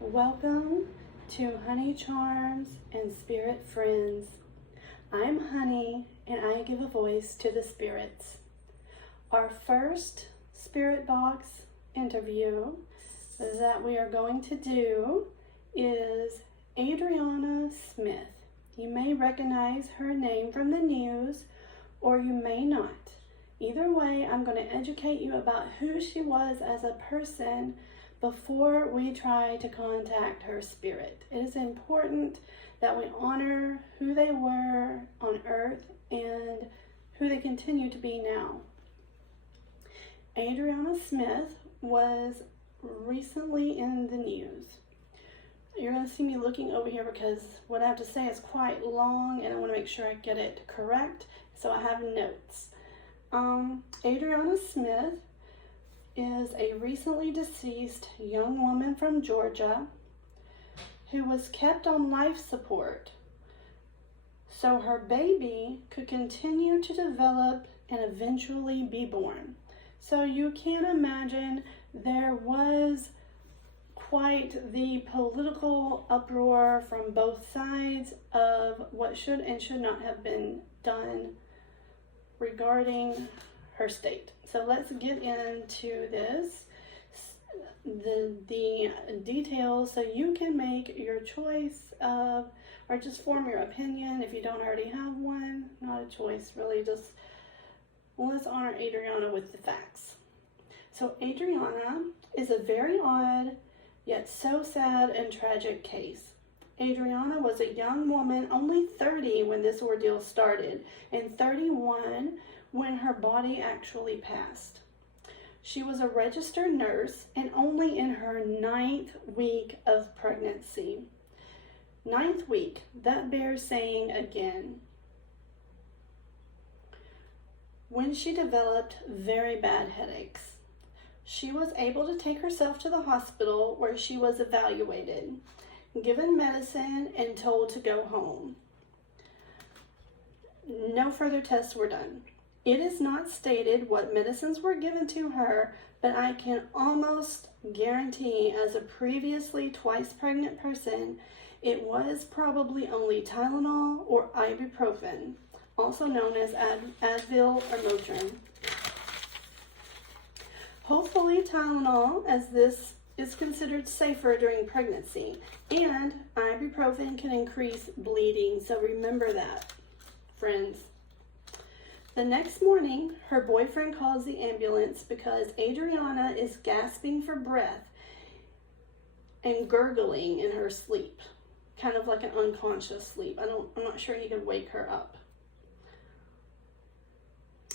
Welcome to Honey Charms and Spirit Friends. I'm Honey and I give a voice to the spirits. Our first spirit box interview that we are going to do is Adriana Smith. You may recognize her name from the news or you may not. Either way, I'm going to educate you about who she was as a person before we try to contact her spirit. It is important that we honor who they were on earth and who they continue to be now. Adriana Smith was recently in the news. You're going to see me looking over here because what I have to say is quite long and I want to make sure I get it correct, so I have notes. Adriana Smith is a recently deceased young woman from Georgia who was kept on life support so her baby could continue to develop and eventually be born. So you can imagine there was quite the political uproar from both sides of what should and should not have been done regarding her state. So let's get into this, the details, so you can make your choice of, or just form your opinion if you don't already have one. Not a choice, really, just let's honor Adriana with the facts. So Adriana is a very odd, yet so sad and tragic case. Adriana was a young woman, only 30 when this ordeal started, and 31 when her body actually passed. She was a registered nurse and only in her 9th week of pregnancy. 9th week, that bears saying again. When she developed very bad headaches, she was able to take herself to the hospital where she was evaluated, given medicine, and told to go home. No further tests were done. It is not stated what medicines were given to her, but I can almost guarantee, as a previously twice pregnant person, it was probably only Tylenol or ibuprofen, also known as Advil or Motrin. Hopefully Tylenol, as this is considered safer during pregnancy, and ibuprofen can increase bleeding, so remember that, friends. The next morning, her boyfriend calls the ambulance because Adriana is gasping for breath and gurgling in her sleep, kind of like an unconscious sleep. I'm not sure he could wake her up.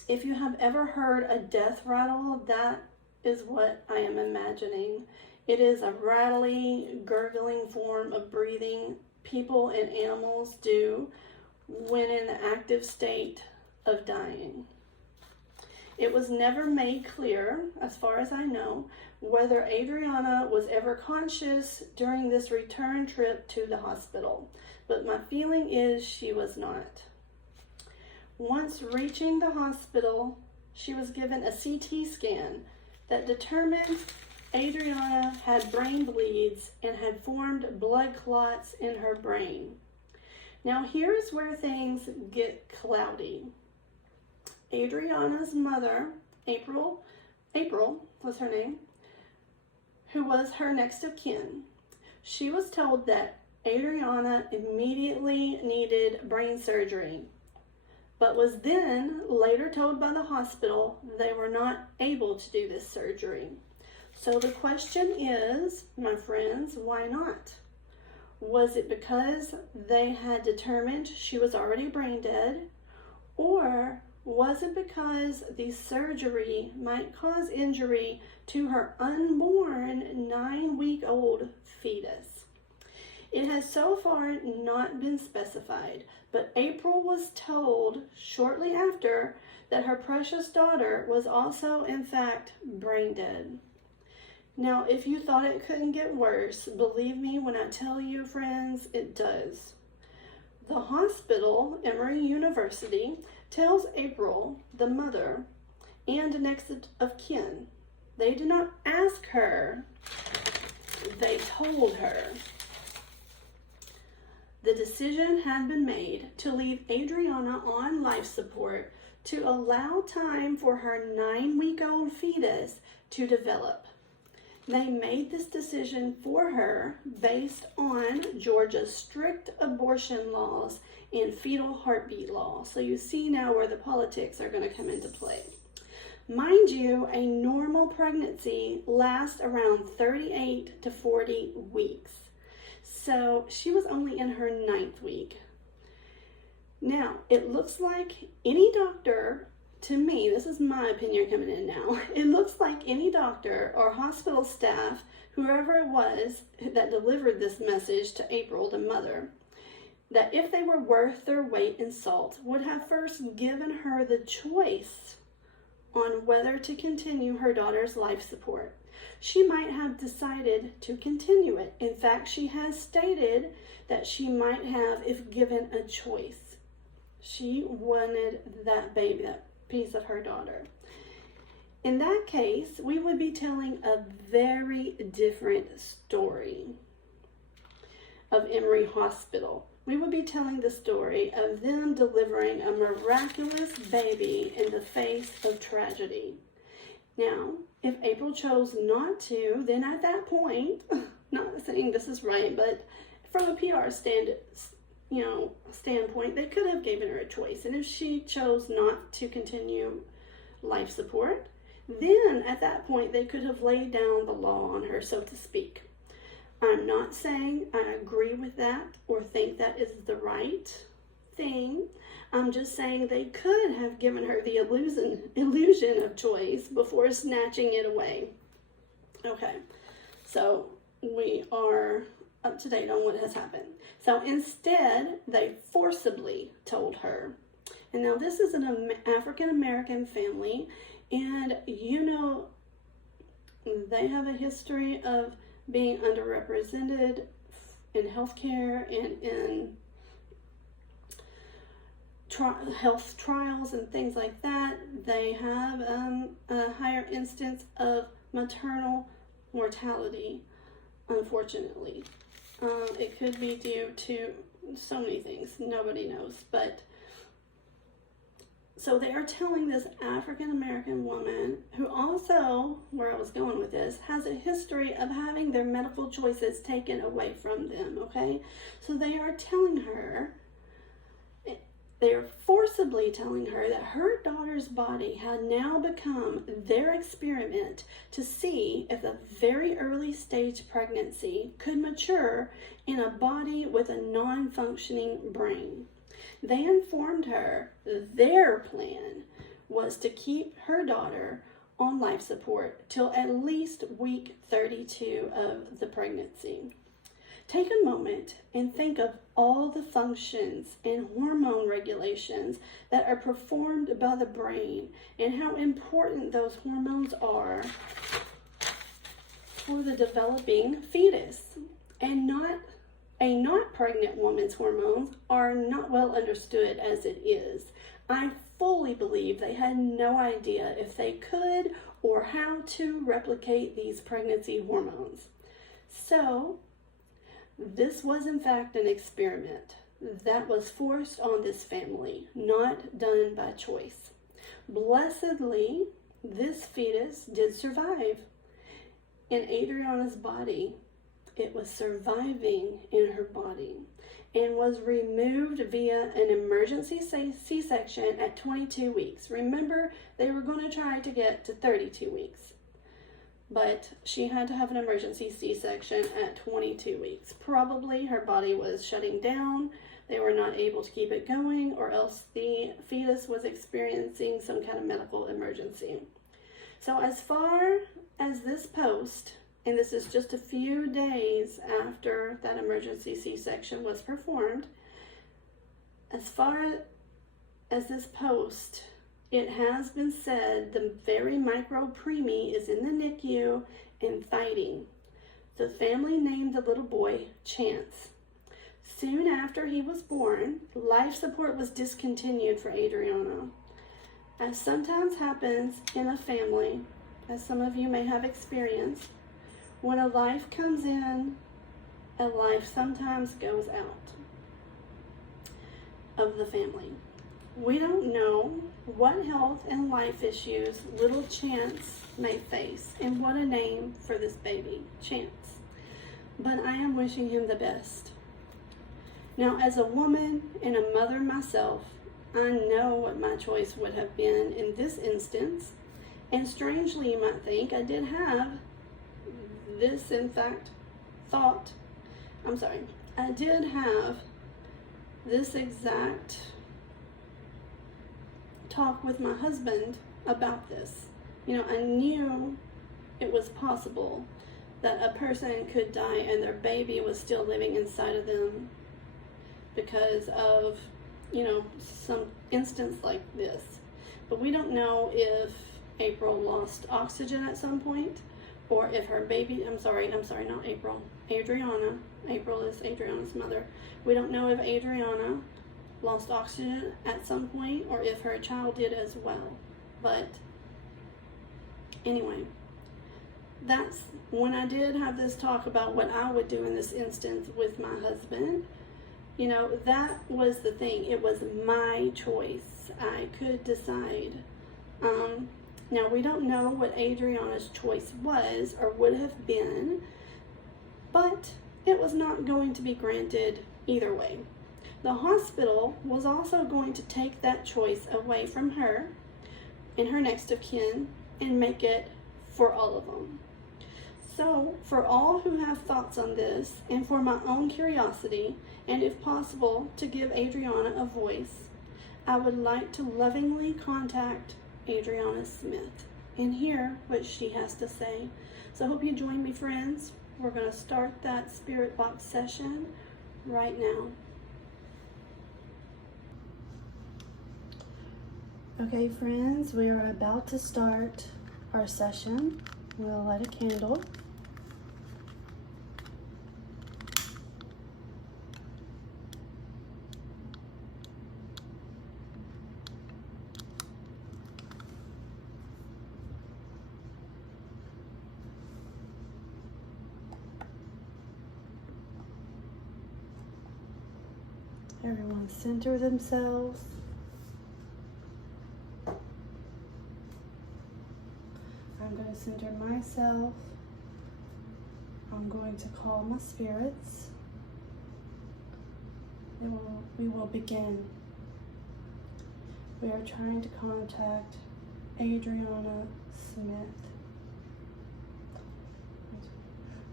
If you have ever heard a death rattle, that is what I am imagining. It is a rattly, gurgling form of breathing people and animals do when in the active state of dying. It was never made clear, as far as I know, whether Adriana was ever conscious during this return trip to the hospital, but my feeling is she was not. Once reaching the hospital, she was given a CT scan that determined Adriana had brain bleeds and had formed blood clots in her brain. Now here's where things get cloudy. Adriana's mother, April was her name, who was her next of kin, she was told that Adriana immediately needed brain surgery, but was then later told by the hospital they were not able to do this surgery. So the question is, my friends, why not? Was it because they had determined she was already brain dead, or was it because the surgery might cause injury to her unborn 9-week-old fetus? It has so far not been specified, but April was told shortly after that her precious daughter was also, in fact, brain dead. Now, if you thought it couldn't get worse, believe me when I tell you, friends, it does. The hospital, Emory University, tells April, the mother, and next of kin, they did not ask her they told her the decision had been made to leave Adriana on life support to allow time for her 9-week-old fetus to develop. They made this decision for her based on Georgia's strict abortion laws and fetal heartbeat law. So you see now where the politics are going to come into play. Mind you, a normal pregnancy lasts around 38 to 40 weeks. So she was only in her 9th week. Now, it looks like any doctor, to me, this is my opinion coming in now, it looks like any doctor or hospital staff, whoever it was that delivered this message to April, the mother, that if they were worth their weight in salt, would have first given her the choice on whether to continue her daughter's life support. She might have decided to continue it. In fact, she has stated that she might have if given a choice. She wanted that baby, that piece of her daughter. In that case, we would be telling a very different story of Emory Hospital. We would be telling the story of them delivering a miraculous baby in the face of tragedy. Now, if April chose not to, then at that point, not saying this is right, but from a PR standpoint, they could have given her a choice. And if she chose not to continue life support, then at that point, they could have laid down the law on her, so to speak. I'm not saying I agree with that or think that is the right thing. I'm just saying they could have given her the illusion of choice before snatching it away. Okay, so we are up to date on what has happened. So instead, they forcibly told her. And now this is an African-American family, and you know they have a history of being underrepresented in healthcare and in health trials and things like that. They have a higher instance of maternal mortality, unfortunately. It could be due to so many things, nobody knows, but so they are telling this African-American woman, who also, where I was going with this, has a history of having their medical choices taken away from them, okay? So they are telling her, they are forcibly telling her that her daughter's body had now become their experiment to see if a very early stage pregnancy could mature in a body with a non-functioning brain. They informed her their plan was to keep her daughter on life support till at least week 32 of the pregnancy. Take a moment and think of all the functions and hormone regulations that are performed by the brain and how important those hormones are for the developing fetus. And a not pregnant woman's hormones are not well understood as it is. I fully believe they had no idea if they could or how to replicate these pregnancy hormones. So, this was in fact an experiment that was forced on this family, not done by choice. Blessedly, this fetus did survive. In Adriana's body, it was surviving in her body and was removed via an emergency C-section at 22 weeks. Remember, they were going to try to get to 32 weeks. But she had to have an emergency C-section at 22 weeks. Probably her body was shutting down. They were not able to keep it going, or else the fetus was experiencing some kind of medical emergency. So as far as this post, and this is just a few days after that emergency C-section was performed, as far as this post, it has been said the very micro preemie is in the NICU and fighting. The family named the little boy Chance. Soon after he was born, life support was discontinued for Adriana. As sometimes happens in a family, as some of you may have experienced, When a life comes in, a life sometimes goes out of the family. We don't know what health and life issues little Chance may face, and what a name for this baby, Chance. But I am wishing him the best. Now, as a woman and a mother myself, I know what my choice would have been in this instance. And strangely, you might think, I did have this, in fact, I did have this exact talk with my husband about this. You know, I knew it was possible that a person could die and their baby was still living inside of them because of, you know, some instance like this. But we don't know if April lost oxygen at some point, or if her baby, not April, Adriana. April is Adriana's mother. We don't know if Adriana lost oxygen at some point, or if her child did as well. But anyway, that's when I did have this talk about what I would do in this instance with my husband. You know, that was the thing. It was my choice. I could decide. Now, we don't know what Adriana's choice was or would have been, but it was not going to be granted either way. The hospital was also going to take that choice away from her and her next of kin and make it for all of them. So, for all who have thoughts on this, and for my own curiosity, and if possible, to give Adriana a voice, I would like to lovingly contact Adriana Smith and hear what she has to say. So I hope you join me, friends. We're going to start that spirit box session right now. Okay, friends, we are about to start our session. We'll light a candle. Everyone center themselves. I'm going to center myself. I'm going to call my spirits. And we will begin. We are trying to contact Adriana Smith.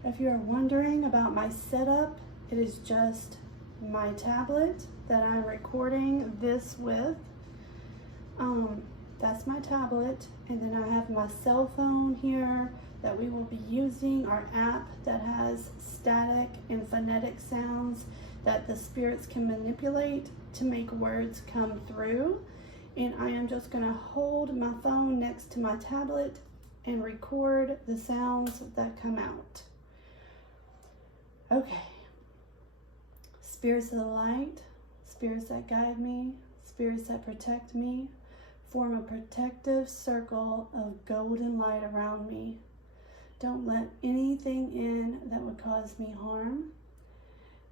If you are wondering about my setup, it is just my tablet that I'm recording this with. That's my tablet, and then I have my cell phone here that we will be using, our app that has static and phonetic sounds that the spirits can manipulate to make words come through. And I am just going to hold my phone next to my tablet and record the sounds that come out. Okay. Spirits of the light, spirits that guide me, spirits that protect me, form a protective circle of golden light around me. Don't let anything in that would cause me harm.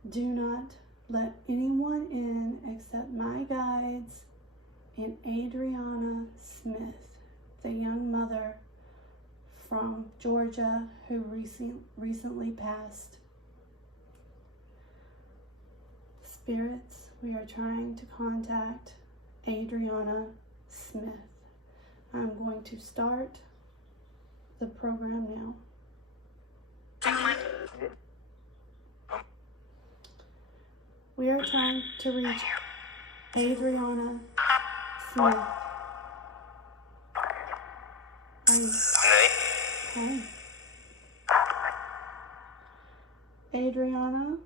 Do not let anyone in except my guides and Adriana Smith, the young mother from Georgia who recently passed. Spirits, we are trying to contact Adriana Smith. I'm going to start the program now. We are trying to reach Adriana Smith. Hi. Adriana,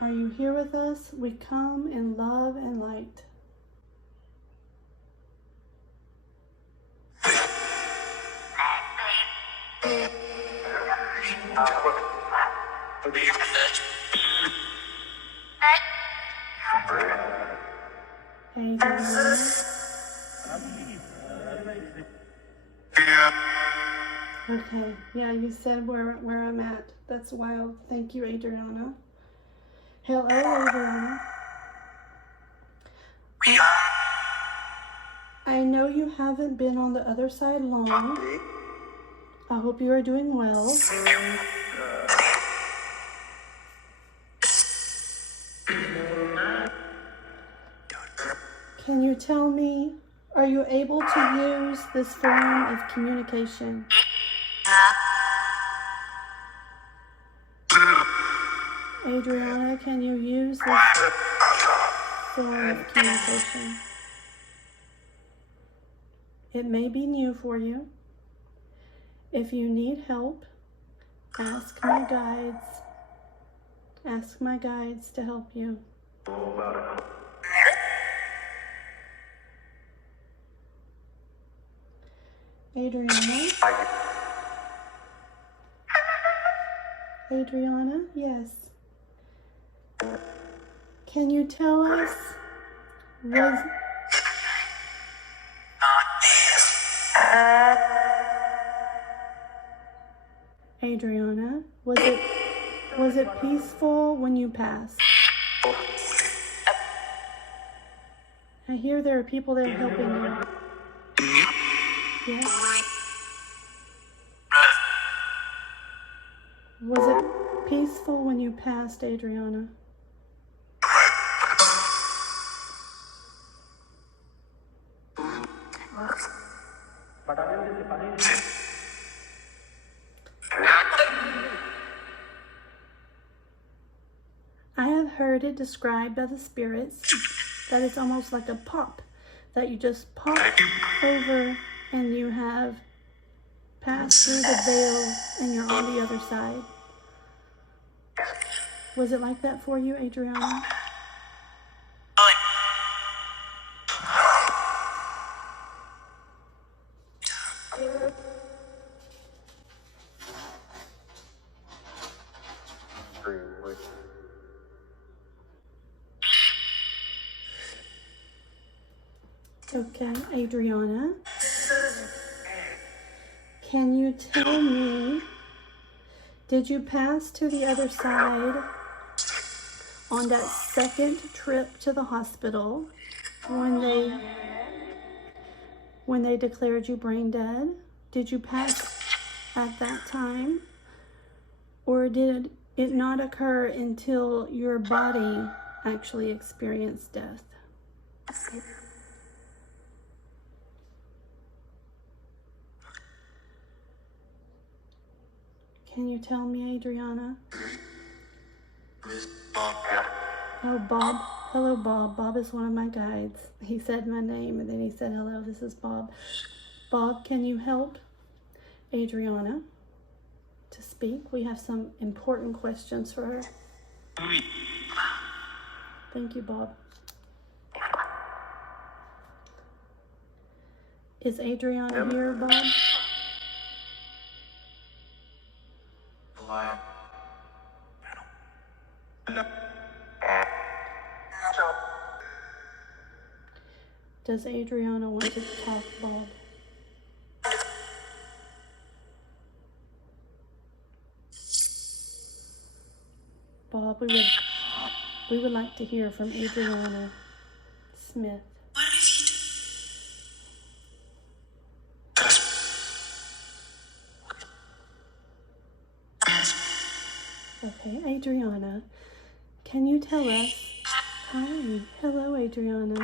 are you here with us? We come in love and light. Adriana, Okay, yeah, you said where I'm at. That's wild. Thank you, Adriana. Hello, Adriana. I know you haven't been on the other side long. I hope you are doing well. Can you tell me, are you able to use this form of communication? Adriana, can you use this form of communication? It may be new for you. If you need help, ask my guides. Ask my guides to help you. Adriana? Adriana, yes. Can you tell us, Adriana, was it peaceful when you passed? I hear there are people there helping you. Yes? Was it peaceful when you passed, Adriana? I have heard it described by the spirits that it's almost like a pop, that you just pop over and you have passed through the veil and you're on the other side. Was it like that for you, Adriana? Okay, Adriana, can you tell me, did you pass to the other side on that second trip to the hospital when they declared you brain dead? Did you pass at that time? Or did it not occur until your body actually experienced death? Can you tell me, Adriana? Oh, Bob. Hello, Bob. Bob is one of my guides. He said my name and then he said, hello, this is Bob. Bob, can you help Adriana to speak? We have some important questions for her. Thank you, Bob. Is Adriana here, Bob? Does Adriana want to talk, Bob? Bob, we would like to hear from Adriana Smith. Okay, Adriana, can you tell us? Hi, hello, Adriana.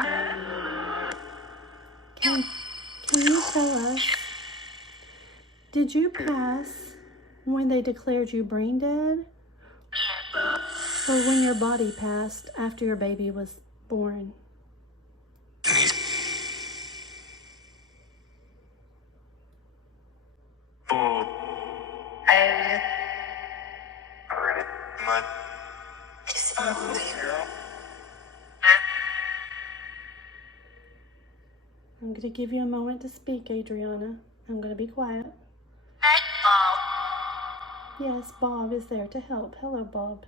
Can you tell us? Did you pass when they declared you brain dead, or when your body passed after your baby was born? I'm going to give you a moment to speak, Adriana. I'm going to be quiet. Yes, Bob is there to help. Hello, Bob.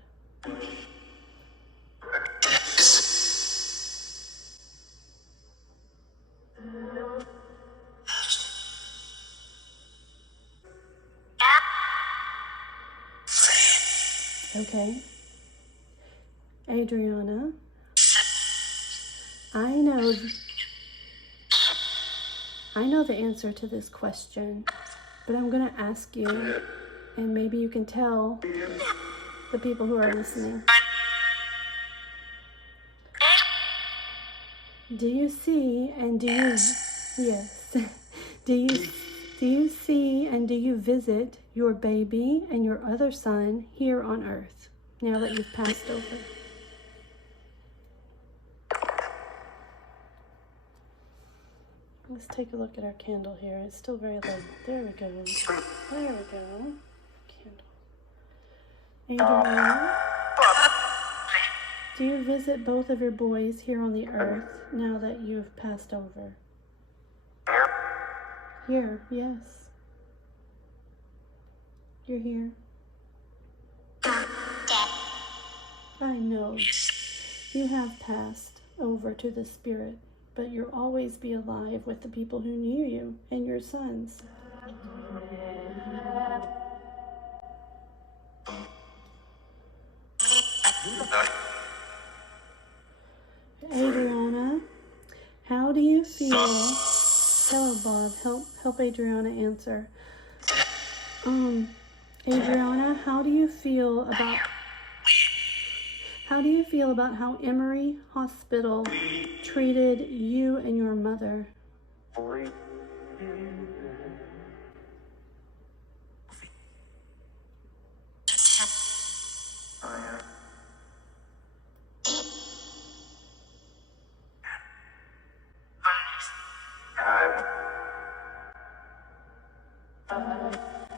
Okay. Adriana, I know the answer to this question, but I'm going to ask you, and maybe you can tell the people who are listening. Do you see and do you, yes, do you see and do you visit your baby and your other son here on earth now that you've passed over? Let's take a look at our candle here. It's still very low. There we go. There we go. Candle. Adriana, do you visit both of your boys here on the earth now that you've passed over? Here, yes. You're here. I know. You have passed over to the spirit, but you'll always be alive with the people who knew you and your sons. Adriana, how do you feel? Hello, Bob. Help Adriana answer. Adriana, how do you feel about how Emory Hospital treated you and your mother?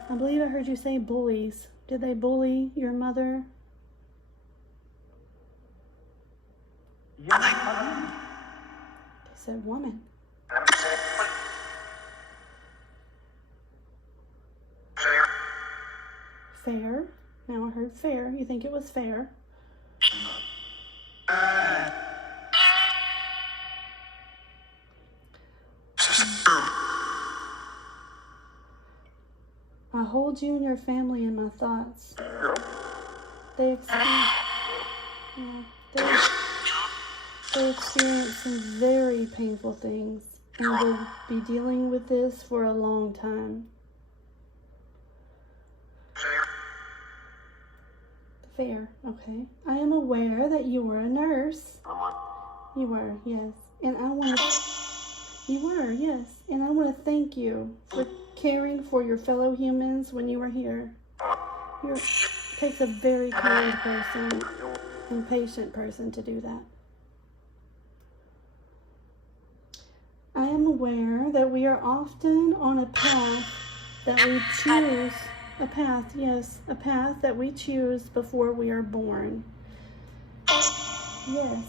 I believe I heard you say bullies. Did they bully your mother? They said woman. Fair. Now I heard fair. You think it was fair? I hold you and your family in my thoughts. They experienced some very painful things and will be dealing with this for a long time. Fair, okay. I am aware that you were a nurse. You were, yes. And I want to... You were, yes. And I want to thank you for caring for your fellow humans when you were here. It takes a very kind person and patient person to do that. I am aware that we are often on a path that we choose. A path, yes, a path that we choose before we are born. Yes.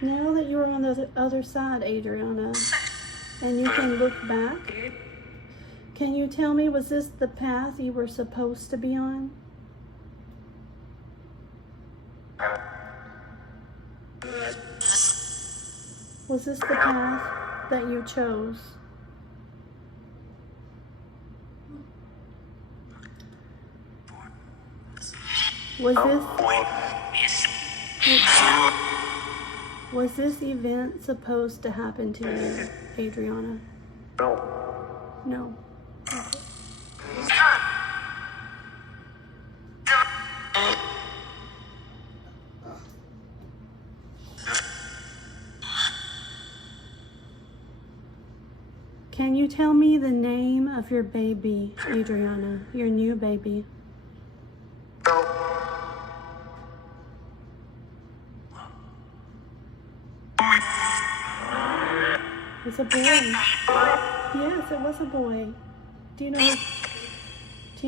Now that you are on the other side, Adriana, and you can look back, can you tell me, was this the path you were supposed to be on? Was this the path that you chose? Was this event supposed to happen to you, Adriana? No. Okay. Can you tell me the name of your baby, Adriana, your new baby? It's a boy. Yes, it was a boy. Do you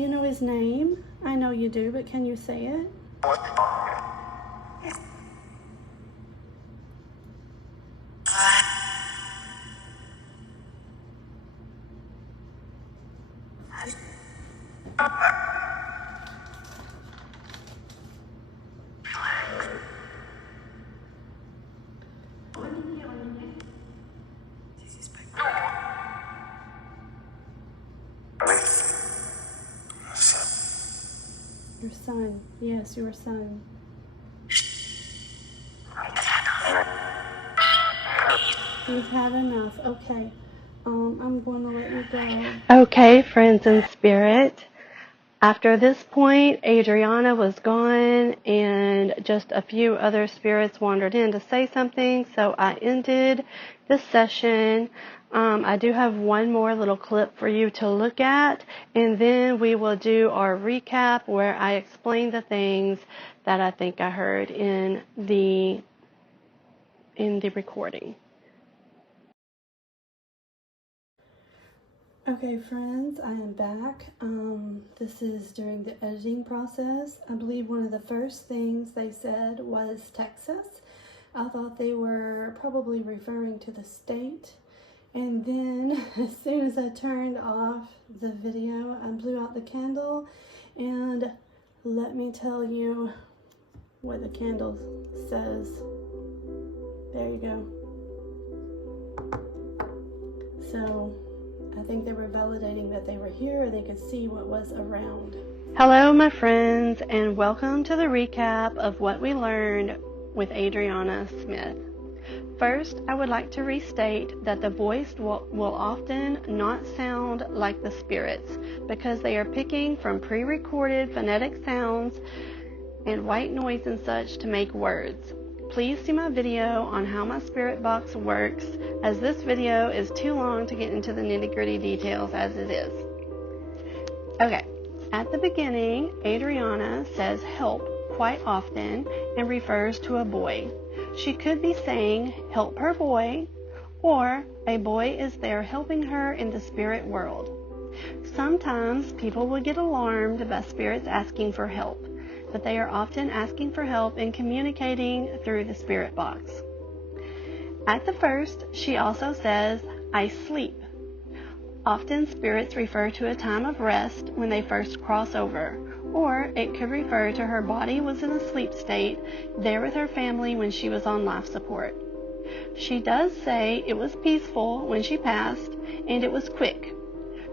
know his name? I know you do, but can you say it? Your son. Yes, your son. You've had enough. Okay. I'm going to let you go. Okay, friends in spirit. After this point, Adriana was gone and just a few other spirits wandered in to say something, so I ended the session. I do have one more little clip for you to look at, and then we will do our recap where I explain the things that I think I heard in the recording. Okay, friends, I am back. This is during the editing process. I believe one of the first things they said was Texas. I thought they were probably referring to the state. And then as soon as I turned off the video, I blew out the candle, and let me tell you what the candle says. There you go. So I think they were validating that they were here, or they could see what was around. Hello, my friends, and welcome to the recap of what we learned with Adriana Smith. First, I would like to restate that the voice will often not sound like the spirits because they are picking from pre-recorded phonetic sounds and white noise and such to make words. Please see my video on how my spirit box works, as this video is too long to get into the nitty-gritty details as it is. Okay, at the beginning, Adriana says help quite often and refers to a boy. She could be saying help her boy, or a boy is there helping her in the spirit world. Sometimes people will get alarmed by spirits asking for help, but they are often asking for help in communicating through the spirit box. At the first, she also says, I sleep. Often spirits refer to a time of rest when they first cross over, or it could refer to her body was in a sleep state there with her family when she was on life support. She does say it was peaceful when she passed, and it was quick.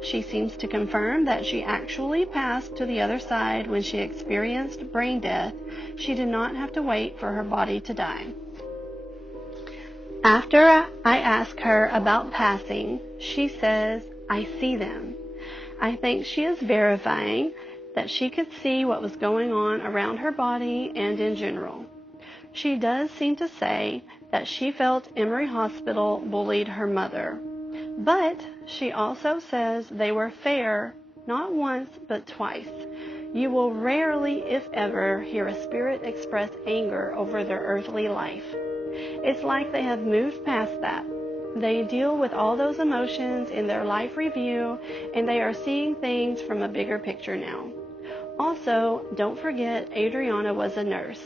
She seems to confirm that she actually passed to the other side when she experienced brain death. She did not have to wait for her body to die. After I ask her about passing, she says, I see them. I think she is verifying that she could see what was going on around her body and in general. She does seem to say that she felt Emory Hospital bullied her mother. But she also says they were fair, not once, but twice. You will rarely, if ever, hear a spirit express anger over their earthly life. It's like they have moved past that. They deal with all those emotions in their life review, and they are seeing things from a bigger picture now. Also, don't forget Adriana was a nurse.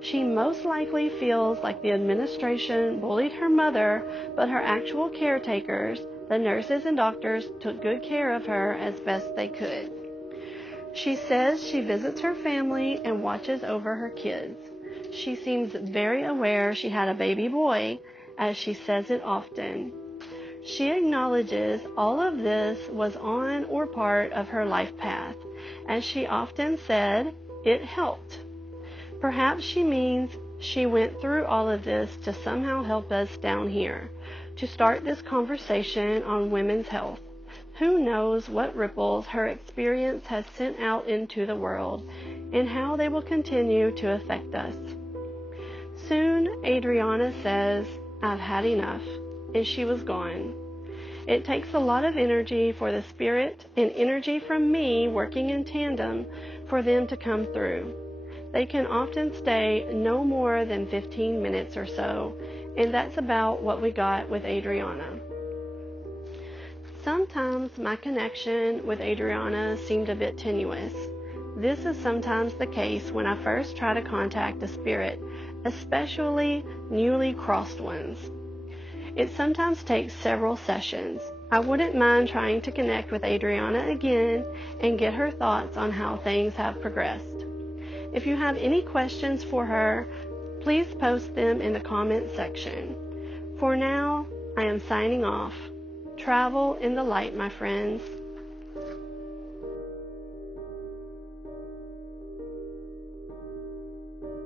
She most likely feels like the administration bullied her mother, but her actual caretakers, the nurses and doctors, took good care of her as best they could. She says she visits her family and watches over her kids. She seems very aware she had a baby boy, as she says it often. She acknowledges all of this was on or part of her life path, as she often said, it helped. Perhaps she means she went through all of this to somehow help us down here, to start this conversation on women's health. Who knows what ripples her experience has sent out into the world and how they will continue to affect us. Soon, Adriana says, I've had enough, and she was gone. It takes a lot of energy for the spirit and energy from me working in tandem for them to come through. They can often stay no more than 15 minutes or so, and that's about what we got with Adriana. Sometimes my connection with Adriana seemed a bit tenuous. This is sometimes the case when I first try to contact a spirit, especially newly crossed ones. It sometimes takes several sessions. I wouldn't mind trying to connect with Adriana again and get her thoughts on how things have progressed. If you have any questions for her, please post them in the comments section. For now, I am signing off. Travel in the light, my friends.